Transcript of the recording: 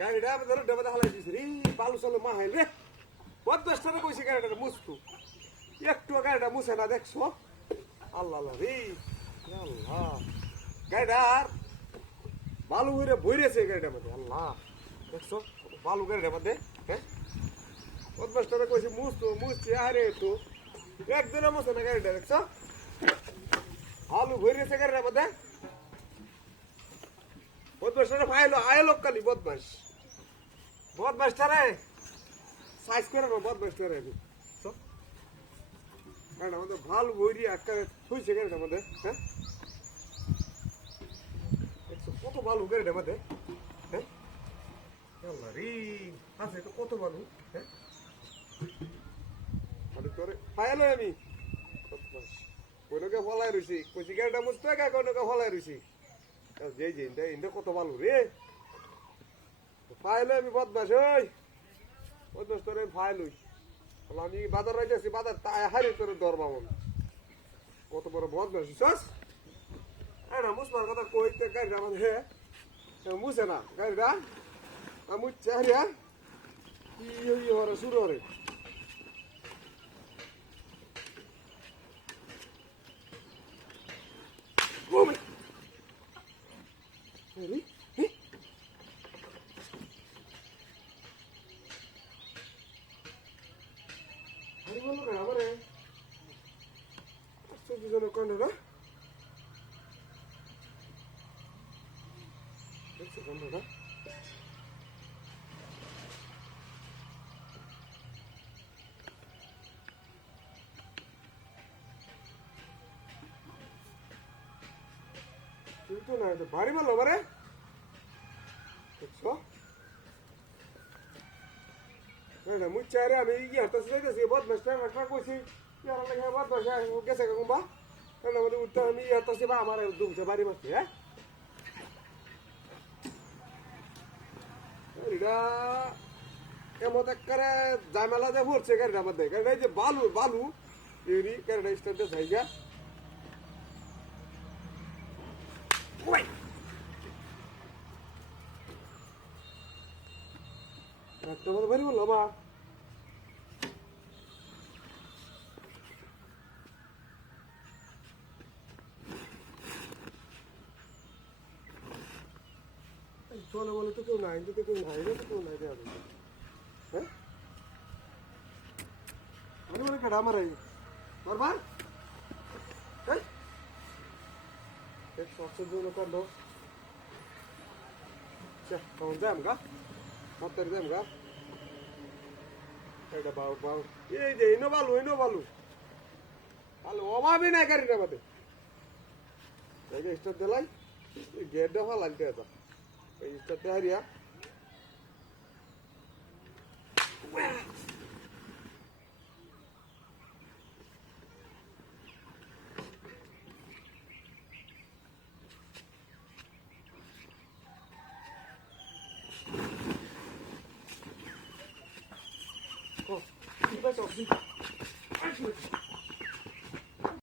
গাড়িটা ধরে ডেবে হালাই দিয়েছে রে বালু চলো মা হাইল রে 50 টাকা কইছি গাড়িটা মুছতু একটু গাড়িটা মুছে না দেখছো আল্লাহ আল্লাহ রে আল্লাহ গাড়িটার বালু হইরে বইরেছে গাড়িটার মধ্যে আল্লাহ দেখছো বালু গাড়িটার মধ্যে হ্যাঁ 50 টাকা কইছি মুছছি আরে তো একদিনে মুছে না গাড়িটা দেখছো বালু ভইরেছে গাড়িটার মধ্যে 50 টাকা ফাইলো আইলো কালি বদমাস টারে সাইজ করে না বদমাস টারে গাড়িটার মধ্যে ভালো বইরি একটা হইছে গাড়িটার মধ্যে হ্যাঁ দেখছো কত বালু গাড়িটার মধ্যে হ্যাঁ আল্লাহ রে আছে তো কত বালু হ্যাঁ আরে তোরে পাইলো আমি কোনোকে ফলাই রইছি কইছি গাড়িটা মুছতে গা কোনোকে ফলাই রইছি যেই যে ইন্দা কত বালু রে পাইলো আমি বদমাস ওই বদমাস তোরে ফাইলুই আমি বাজার রাইতেছি বাজার তাই হারি তোর দরবামন কত বড় বদমাস সস না মুসমার কথা কইতে গাড়িটা আমাদের হ্যাঁ মুছে না গাড়িটা মুছছে হারিয়া কি হরে শুরু হরে আশ্চর্যজনক কাণ্ডটা দেখছো কাণ্ডটা কিন্তু না এটা ভারী ভালো মানে দেখছো না মুচ্চারে আমি ইয়ে হাঁটতেছি যাইতেছি বদমাসটা একটা কইছি ইয়ার লেগে বদমাস গেছে কুম্বা না মানে উঠতে আমি ইয়ে হাঁটতেছি বা আমার দুমছে বাড়ি মারছি হ্যাঁ এটা এমত একবারে জামেলা যে ভরছে গাড়িটার মধ্যে গাড়িটা যে বালু এরি গাড়িটা স্ট্যান্ডে যাইগা একটা মতো ভারি বললো মা চলে বলে তো কেউ নাই তো কেউ নাই রে তো কেউ নাই রে হ্যাঁ আমি বলে কাটা আমার বারবার হ্যাঁ এক সবচেয়ে জন্য কাণ্ড তখন যাম গা মাত্র যাম গা এটা বাউ এই যে ইনো বালু বালু অভাবই নাই গাড়িটা আমাদের স্টার দিলাই গেট দেখা লাগতে আছে এই স্টারটা হারিয়া ঠিক আছে